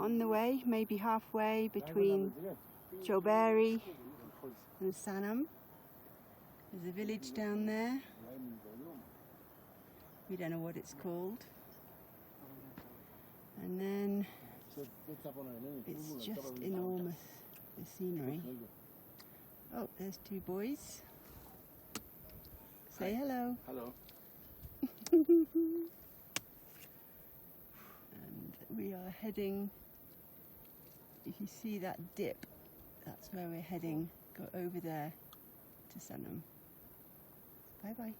on the way, maybe halfway between Sherpa-Baer and Sanam. There's a village down there. We don't know what it's called. And then it's just enormous, the scenery. Oh, there's two boys. Say hello. Hello. And we are heading, if you see that dip, that's where we're heading. Go over there to Sanam. Bye bye.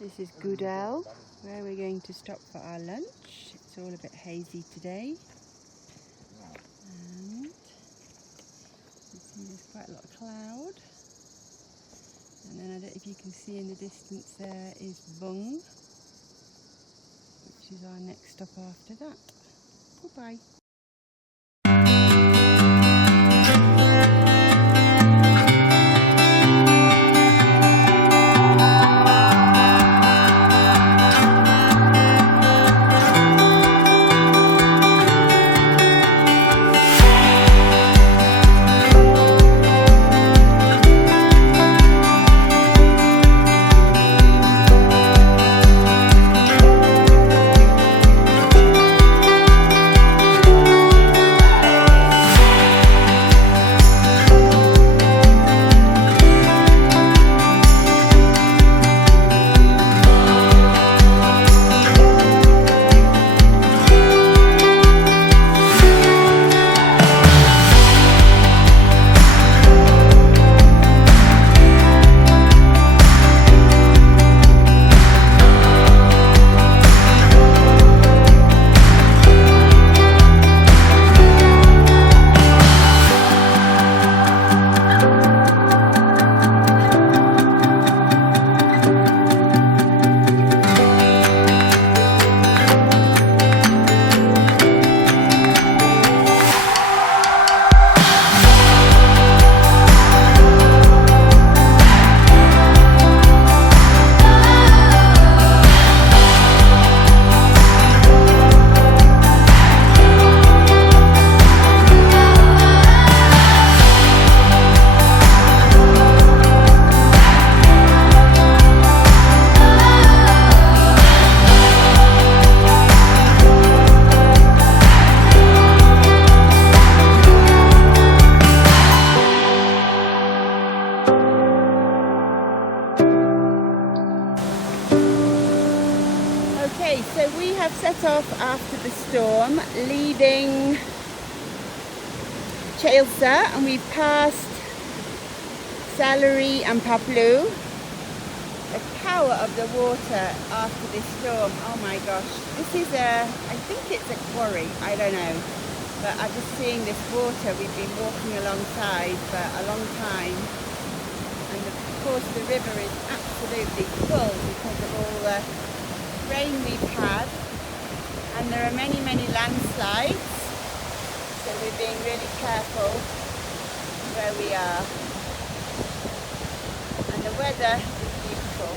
This is Goodell, where we're going to stop for our lunch. It's all a bit hazy today. And you see there's quite a lot of cloud. And then I don't know if you can see in the distance there is Bung, which is our next stop after that. Goodbye. So we have set off after the storm, leaving Chalsa, and we've passed Salary and Paplu. The power of the water after this storm, oh my gosh. This is I think it's a quarry, I don't know. But I'm just seeing this water we've been walking alongside for a long time. And of course the river is absolutely full because of all the rain we've had, and there are many landslides, so we're being really careful where we are, and the weather is beautiful.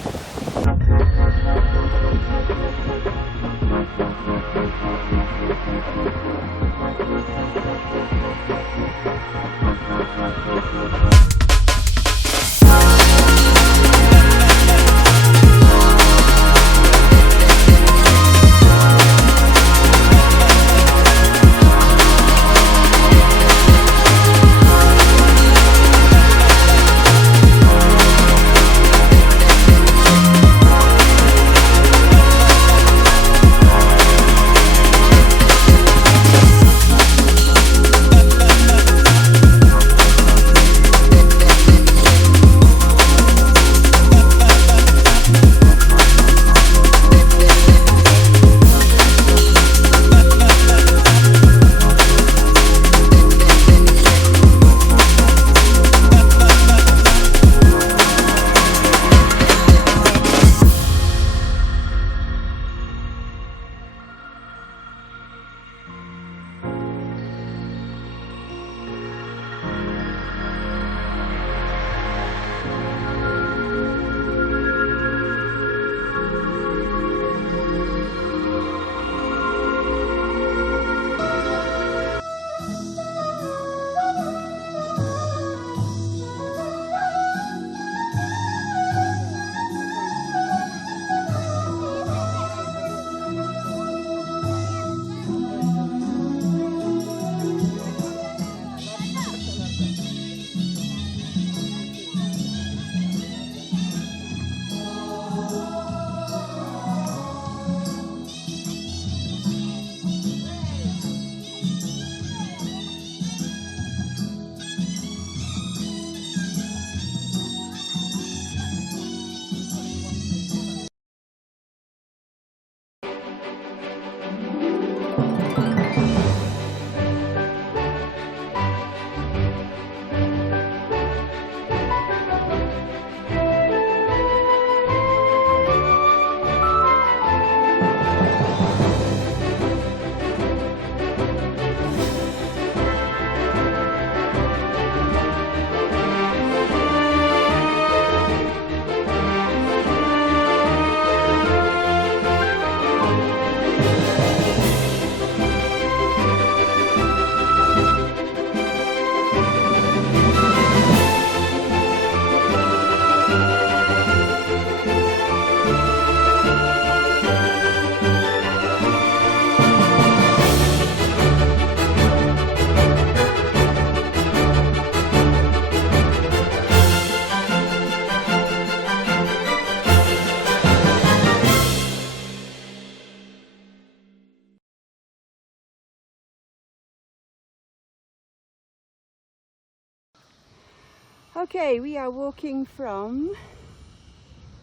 Okay, we are walking from,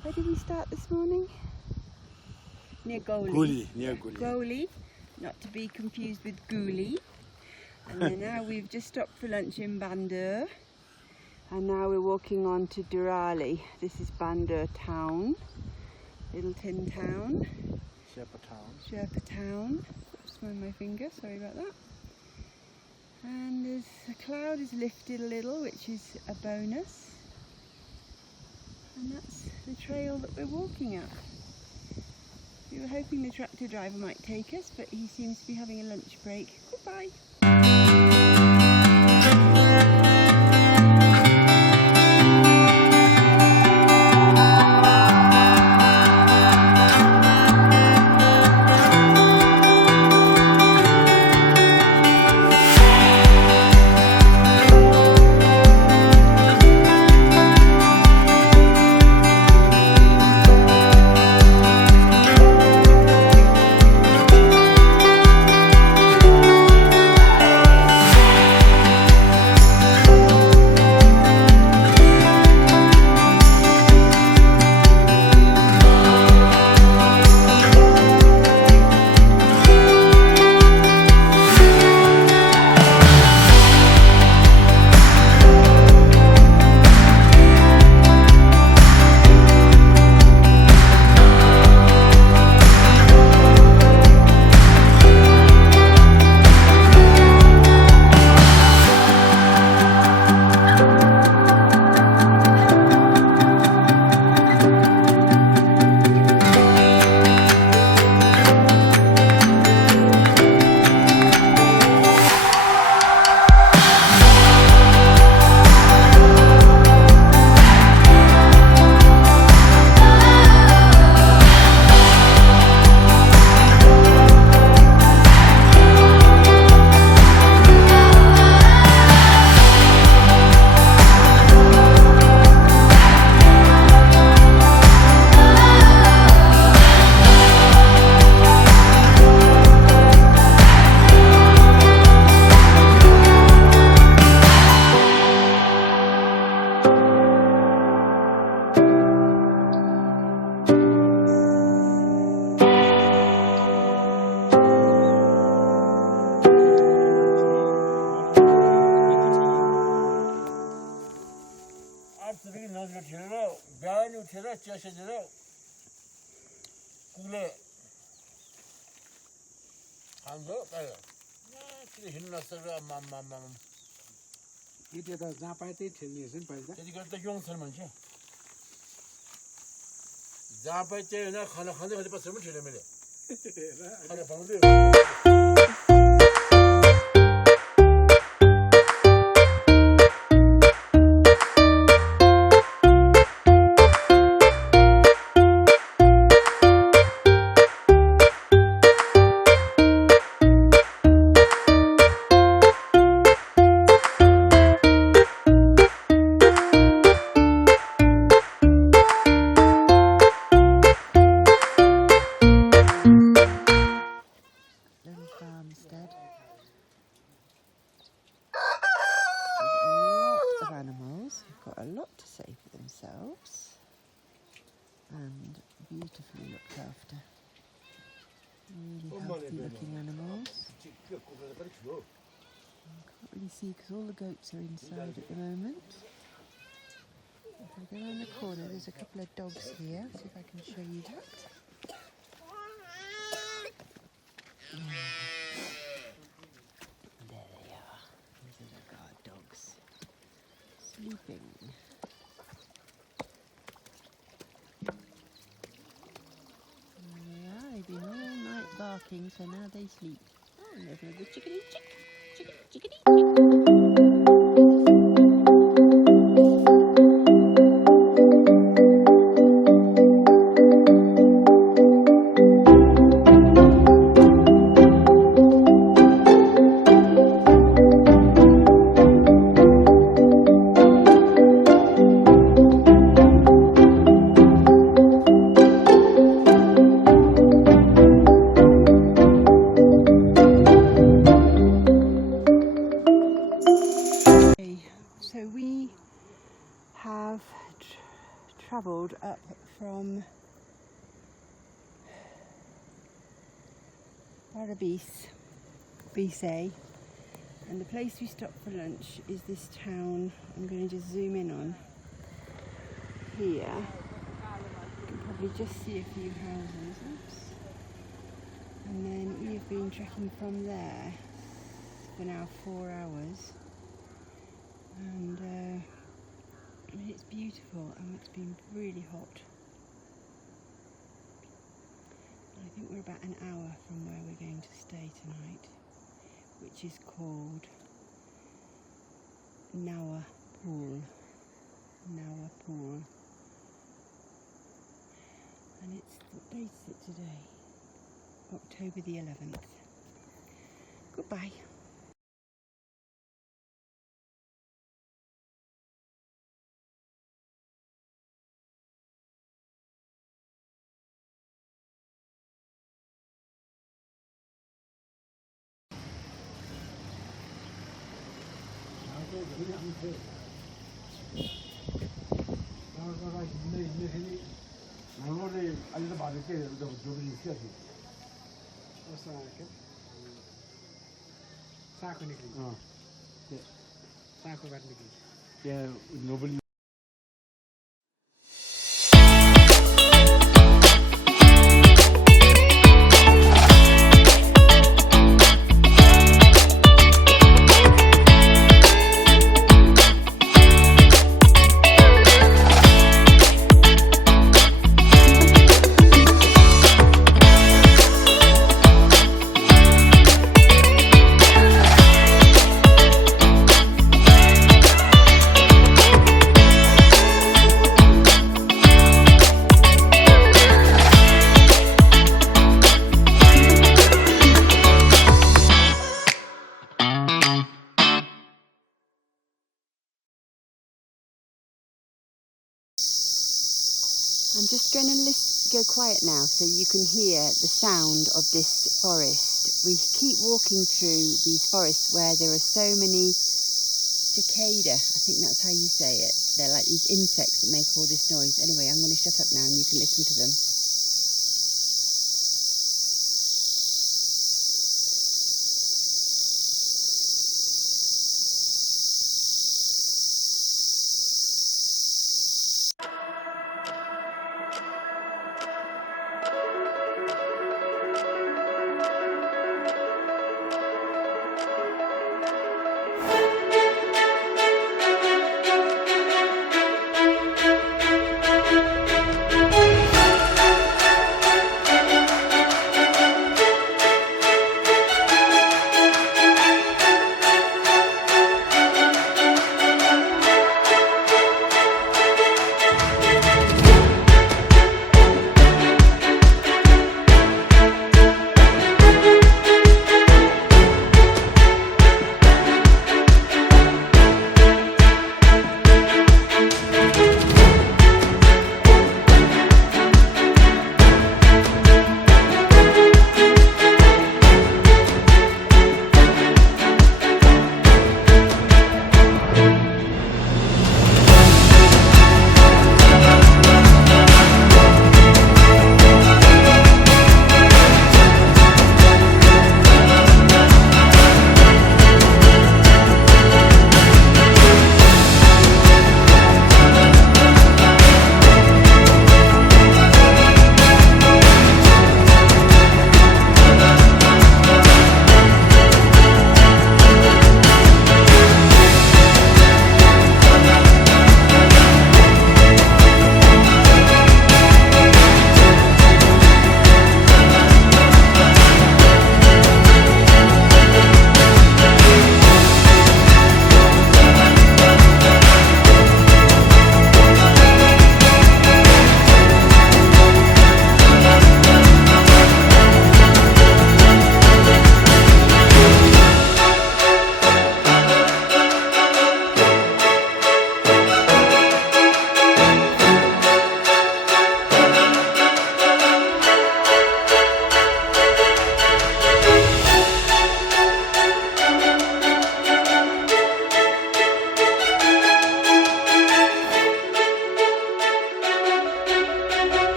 where did we start this morning? Near Goli. Near Goli. Goli, not to be confused with Guli. And then now we've just stopped for lunch in Bandur. And now we're walking on to Durali. This is Bandur town, little tin town. Sherpa town. Oops, mind my finger, sorry about that. And the cloud is lifted a little, which is a bonus. And that's the trail that we're walking up. We were hoping the tractor driver might take us, but he seems to be having a lunch break. Goodbye. And beautifully looked after. Really healthy looking animals. Can't really see because all the goats are inside at the moment. If I go around the corner, there's a couple of dogs here. See if I can show you that. There they are. These are the guard dogs. Sleeping. They've been all night barking, so now they sleep. Oh, and there's another chickadee chick. Chickadee chick. have travelled up from Barabis, BC, and the place we stopped for lunch is this town. I'm going to just zoom in on here. You can probably just see a few houses. Oops. And then we have been trekking from there for now 4 hours, and it's beautiful, and it's been really hot. I think we're about an hour from where we're going to stay tonight, which is called Nawa Pool. Nawa Pool. And it's, what date is it today? October the 11th. Goodbye. Yeah, nobody. I'm just going to go quiet now so you can hear the sound of this forest. We keep walking through these forests where there are so many cicada. I think that's how you say it. They're like these insects that make all this noise. Anyway, I'm going to shut up now and you can listen to them.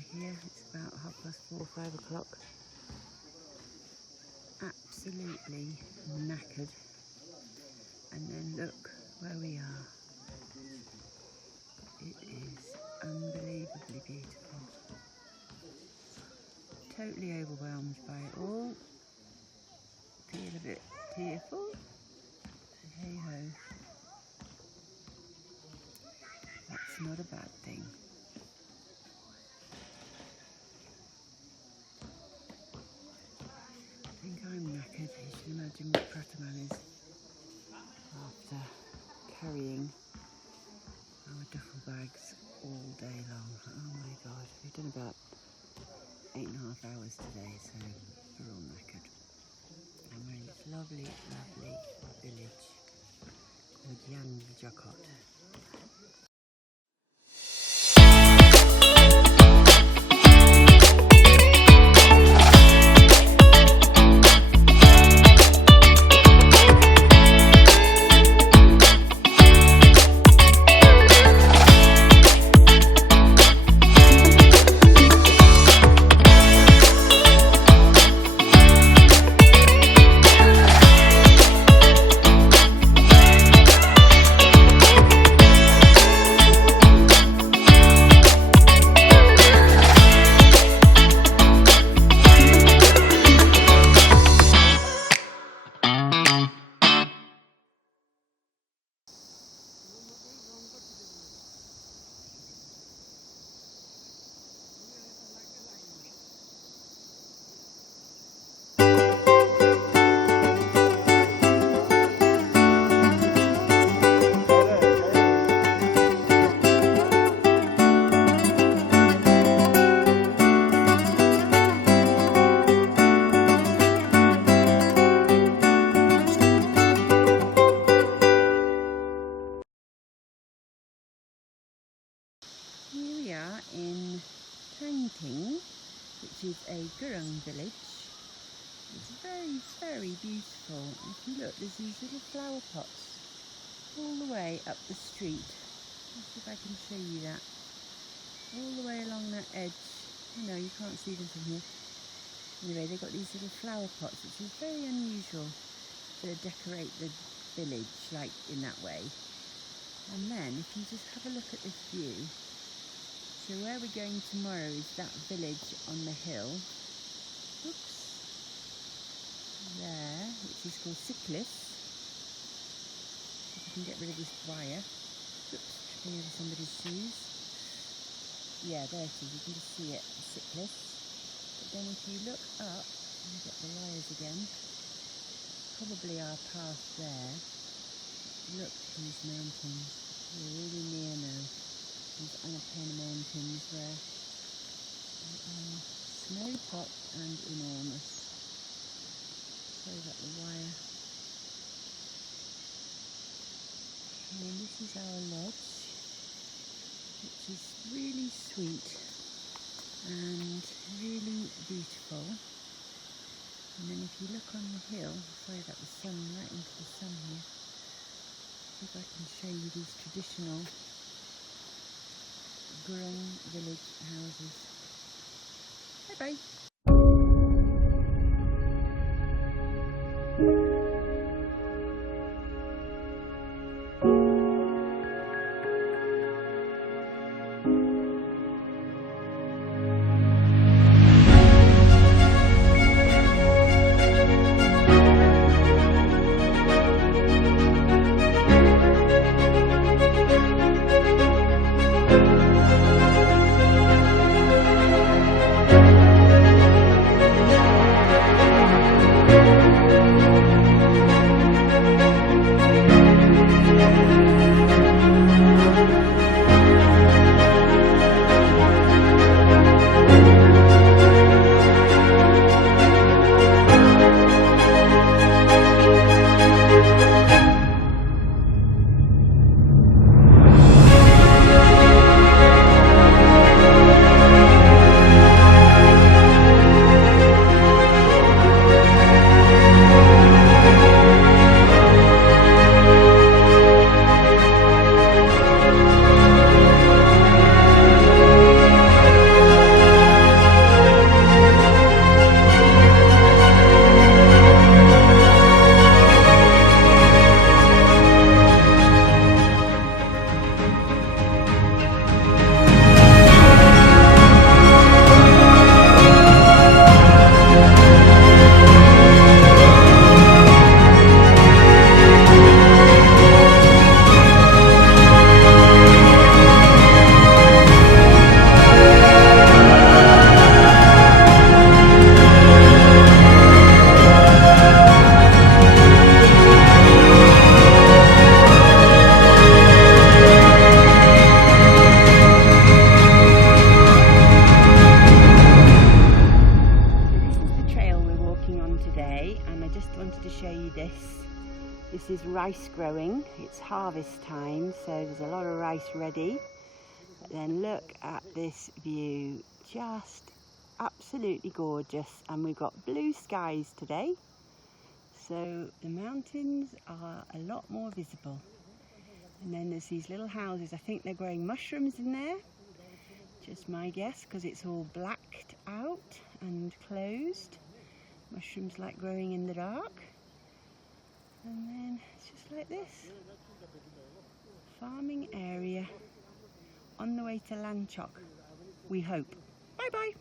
here. It's about 4:30, 5 o'clock. Absolutely knackered. And then look where we are. It is unbelievably beautiful. Totally overwhelmed by it all. Feel a bit tearful. Hey ho. That's not a bad thing. I think I'm knackered. You should imagine what Prataman is after carrying our duffel bags all day long. Oh my god, we've done about 8.5 hours today, so we're all knackered. And we're in this lovely, lovely village called Yang Jakot. Here we are in Tangting, which is a Gurung village. It's very, very beautiful. If you look, there's these little flower pots all the way up the street. Let's see if I can show you that. All the way along that edge. Oh no, you can't see them from here. Anyway, they've got these little flower pots, which is very unusual to decorate the village like in that way. And then, if you just have a look at this view, so where we're going tomorrow is that village on the hill. Oops. There, which is called Siklis. If I can get rid of this wire. Oops, tripping over somebody's shoes. Yeah, there it is, you can just see it, Siklis. But then if you look up, let me get the wires again, probably our path there. Look at these mountains, we're really near now. These Annapurna mountains where they are snow-topped and enormous. Sorry about the wire. And this is our lodge, which is really sweet and really beautiful. And then if you look on the hill, sorry about the sun, right into the sun here. See if I can show you these traditional Gurung village houses. Bye bye. farm today, and I just wanted to show you this. This is rice growing. It's harvest time, so there's a lot of rice ready. But then look at this view, just absolutely gorgeous, and we've got blue skies today, so the mountains are a lot more visible. And then there's these little houses. I think they're growing mushrooms in there, just my guess, because it's all blacked out and closed. Mushrooms like growing in the dark. And then it's just like this farming area on the way to Lanchok, we hope. Bye bye.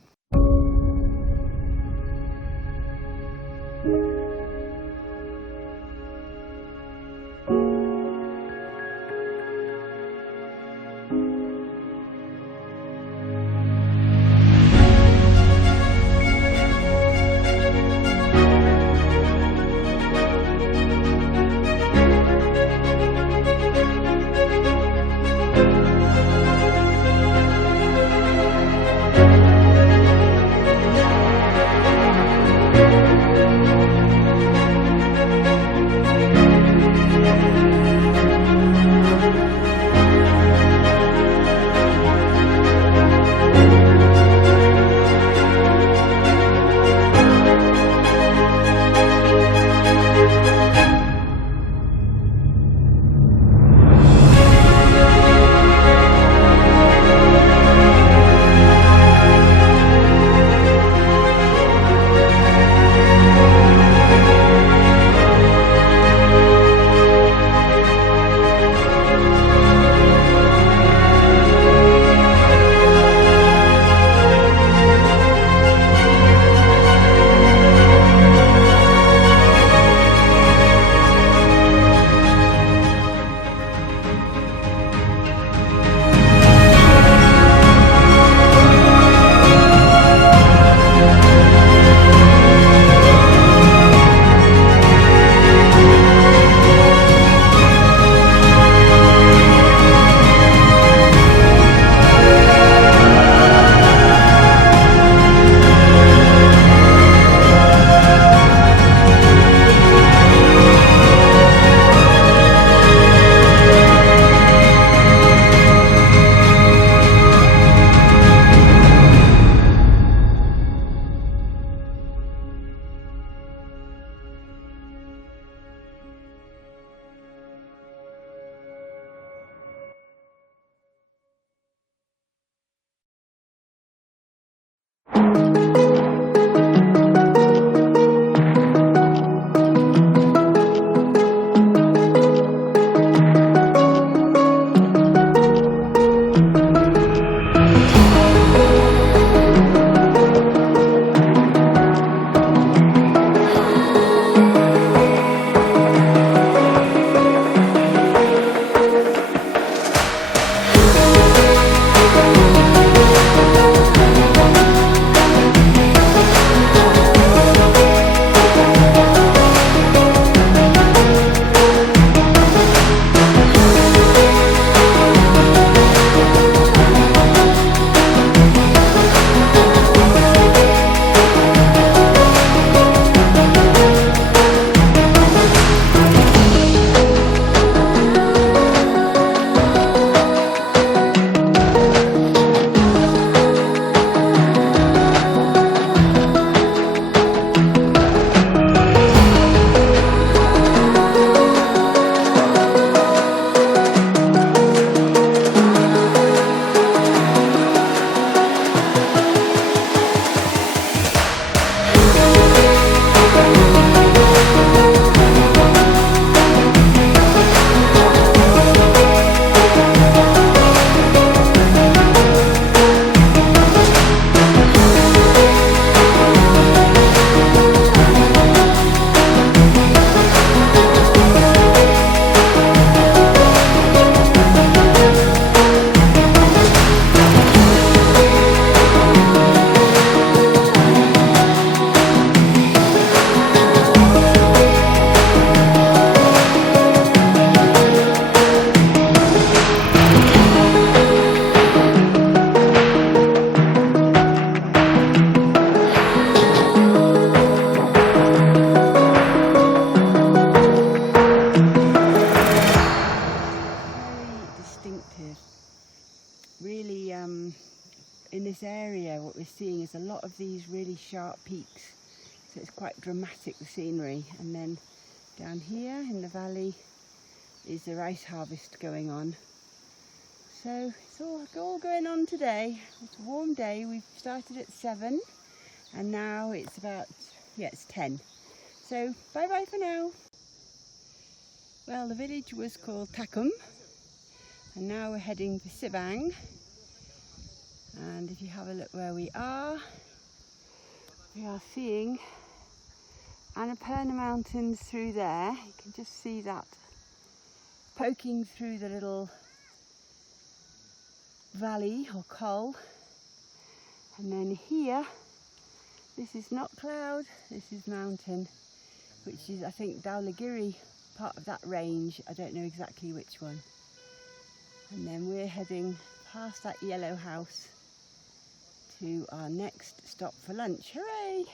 of these really sharp peaks, so it's quite dramatic, the scenery. And then down here in the valley is the rice harvest going on. So it's all going on today. It's a warm day. We've started at 7 and now it's about, it's 10. So bye bye for now. Well, the village was called Takum and now we're heading for Sibang. And if you have a look where we are seeing Annapurna Mountains through there. You can just see that poking through the little valley or col. And then here, this is not cloud, this is mountain, which is, I think, Dhaulagiri, part of that range. I don't know exactly which one. And then we're heading past that yellow house to our next stop for lunch. Hooray!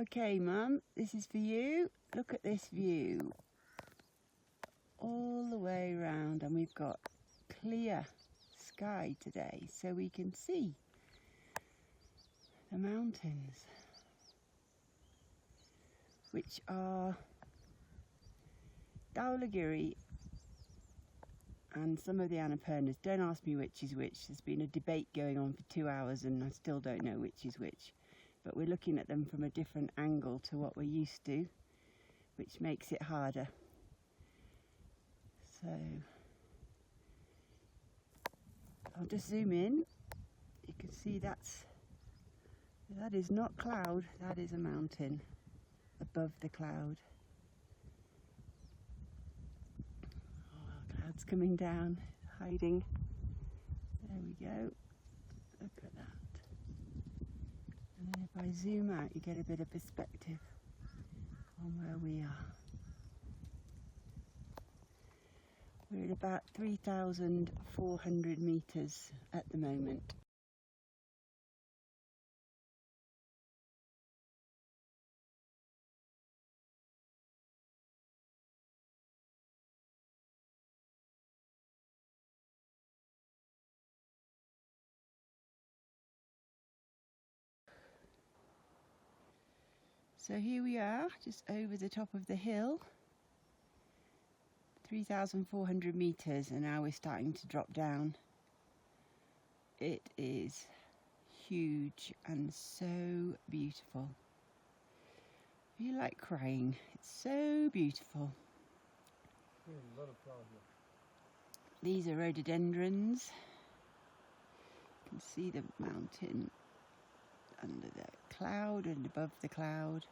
Okay, Mum, this is for you. Look at this view. All the way around, and we've got clear sky today, so we can see the mountains, which are Dhaulagiri and some of the Annapurnas. Don't ask me which is which. There's been a debate going on for 2 hours and I still don't know which is which. But we're looking at them from a different angle to what we're used to, which makes it harder. So I'll just zoom in. You can see that is not cloud, that is a mountain above the cloud. Oh, cloud's coming down, hiding. There we go. Look at that. And then if I zoom out, you get a bit of perspective on where we are. We're at about 3,400 metres at the moment. So here we are, just over the top of the hill, 3,400 metres, and now we're starting to drop down. It is huge and so beautiful. I feel like crying. It's so beautiful. A lot of flowers here. These are rhododendrons. You can see the mountain under the cloud and above the cloud.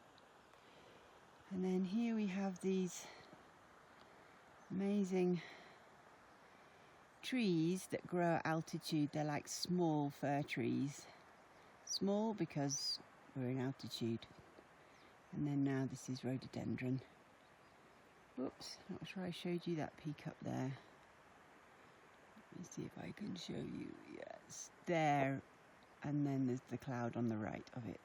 And then here we have these amazing trees that grow at altitude. They're like small fir trees. Small because we're in altitude. And then now this is rhododendron. Oops, not sure I showed you that peak up there. Let me see if I can show you. Yes, there. And then there's the cloud on the right of it.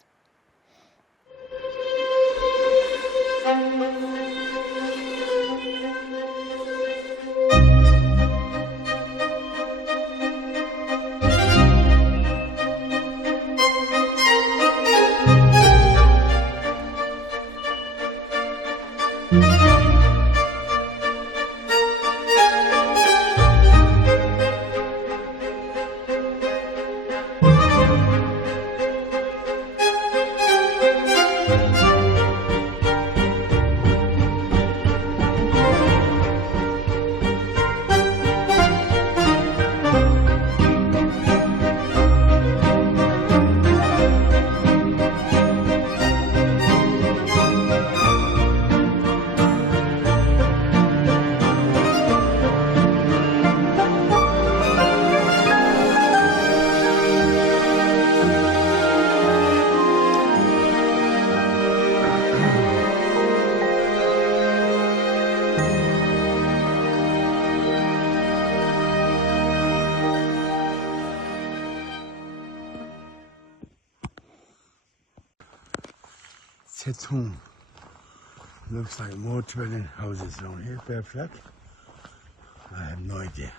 it's home. Looks like more dwelling houses down here, Bear Flat. I have no idea.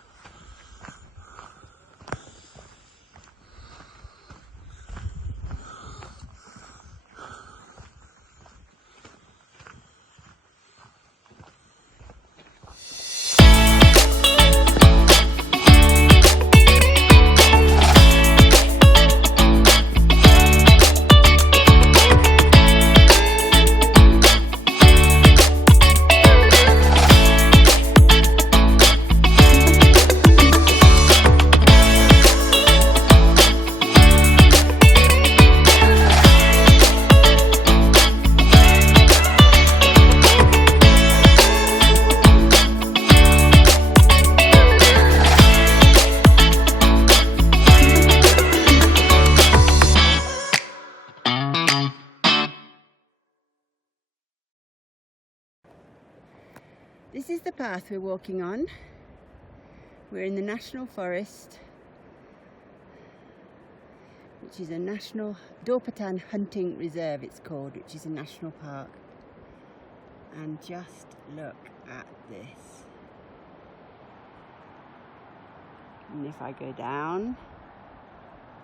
This is the path we're walking on. We're in the National Forest, which is a National Dorpatan Hunting Reserve it's called, which is a national park. And just look at this. And if I go down,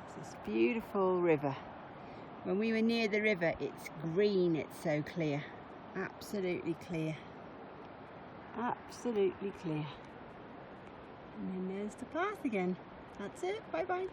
it's this beautiful river. When we were near the river, it's green, it's so clear. Absolutely clear. Absolutely clear. And then there's the path again. That's it. Bye bye.